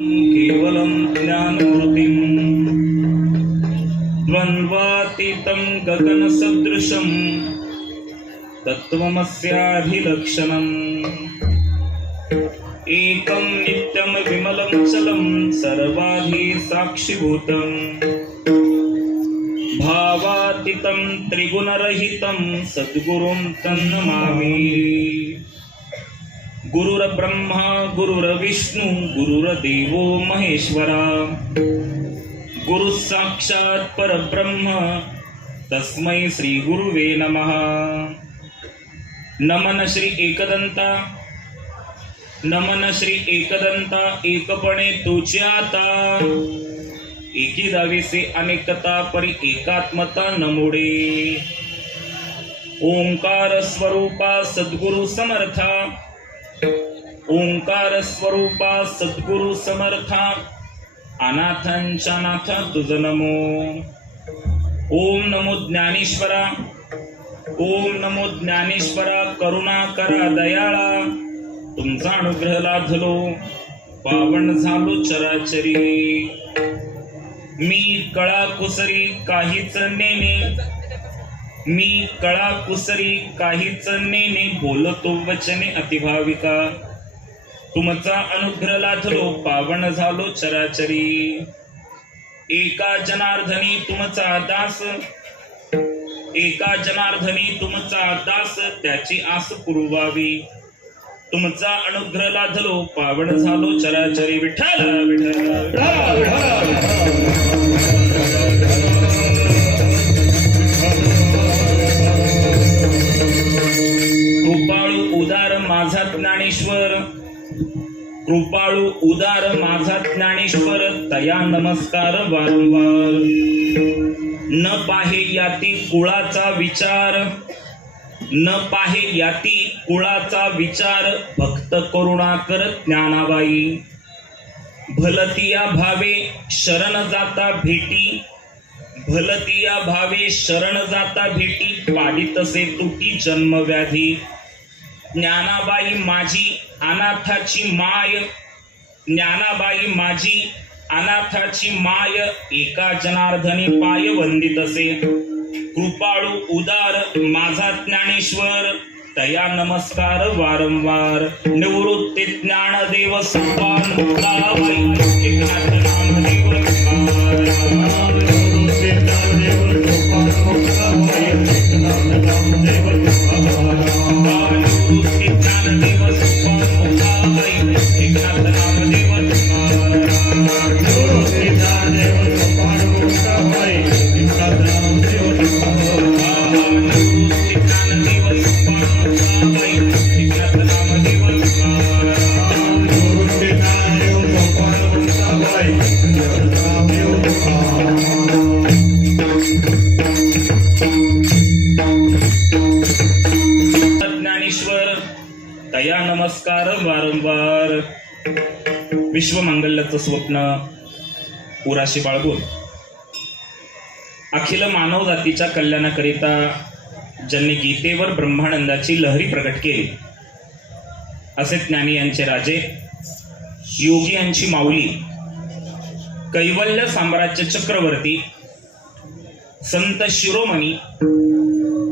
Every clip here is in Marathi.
केवलं ज्ञानमूर्तिं द्वन्द्वातीतं गगनसदृशं तत्त्वमस्याधिलक्षणम् एकं नित्यं विमलं चलं सर्वाधि साक्षिभूतं भावातीतं त्रिगुणरहितं सद्गुरुं तन्नमामि। गुरुर्ब्रह्मा गुरुर्विष्णु गुरुर्देवो महेश्वरा गुरु साक्षात् परब्रह्म तस्मै श्री गुरुवे नमः। नमन श्री एकदंता, नमन श्री एकदंता, एकपणे तुझे आता, एकी दावीसे अनेकता परी एकात्मता नमोडे। ओंकार स्वरूपा सद्गुरु समर्था, ओंकार स्वरूपा सद्गुरु समर्था, अनाथांच्या नाथा तुझ नमो। ओम नमो ज्ञानेश्वरा, ओम नमो ज्ञानेश्वरा, करुणा करा दयाळा, तुमचा अनुग्रह लाभलो पावन झालो चराचरी। मी कळा कुसरी काहीच नेने, मी कळा कुसरी काहीच नेने, बोलतो वचने अतिभाविका, तुमचा अनुग्रह लाभलो पावन झालो चराचरी। एका जनार्दनी तुमचा दास, एका जनार्दनी तुमचा दास, त्याची आस पुरवावी, तुमचा अनुग्रह लाभलो पावन झालो चराचरी। विठ्ठल विठ्ठल कृपाळू उदार माझा ज्ञानेश्वर, कृपाळू उदार माझा ज्ञानेश्वर, तया नमस्कार वारंवार। न पाहे याती कुळाचा विचार, न पाहे याती कुळाचा विचार, भक्त करुणाकर ज्ञानाबाई। भलतिया भावे शरण जाता भेटी, भलतिया भावे शरण जाता भेटी, पाडितसे तुटी जन्मव्याधी। ज्ञानाबाई माझी अनाथाची माय, ज्ञानाबाई माझी अनाथाची माय, एका जनार्दनी पाय वंदितसे। कृपाळू उदार माझा ज्ञानेश्वर, तया नमस्कार वारंवार। निवृत्ती ज्ञानदेव सोपान मुक्ताबाई, एकनाथ नामदेव तया नमस्कार वारंवार। विश्वमंगल्याचं स्वप्न उराशी बाळगून अखिल मानव जातीच्या कल्याणाकरिता ज्यांनी गीतेवर ब्रह्मानंदाची लहरी प्रकट केली, असे ज्ञानी यांचे राजे, योगी यांची माऊली, कैवल्य साम्राज्य चक्रवर्ती, संत शिरोमणी,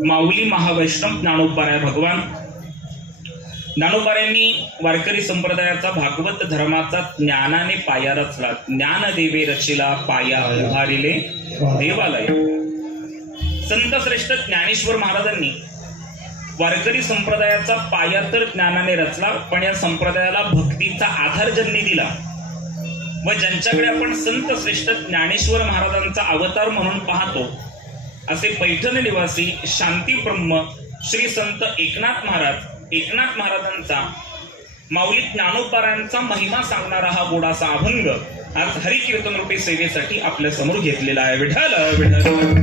माऊली महावैष्णव ज्ञानोबाराय भगवान। ज्ञानोबारायांनी वारकरी संप्रदायाचा भागवत धर्माचा ज्ञानाने पाया रचला। ज्ञानदेवे रचिला पाया, उभारिले देवालय। संत श्रेष्ठ ज्ञानेश्वर महाराजांनी वारकरी संप्रदायाचा पाया तर ज्ञानाने रचला, पण या संप्रदायाला भक्तीचा आधार ज्यांनी दिला व ज्यांच्याकडे आपण संत श्रेष्ठ ज्ञानेश्वर महाराजांचा अवतार म्हणून पाहतो, असे पैठण निवासी शांतीब्रह्म श्री संत एकनाथ महाराज, एकनाथ महाराजांचा माऊली ज्ञानोबारायांचा महिमा सांगणारा हा गोडासा अभंग आज हरिकीर्तन रूपी सेवेसाठी आपल्या समोर घेतलेला आहे। विठ्ठल विठ्ठल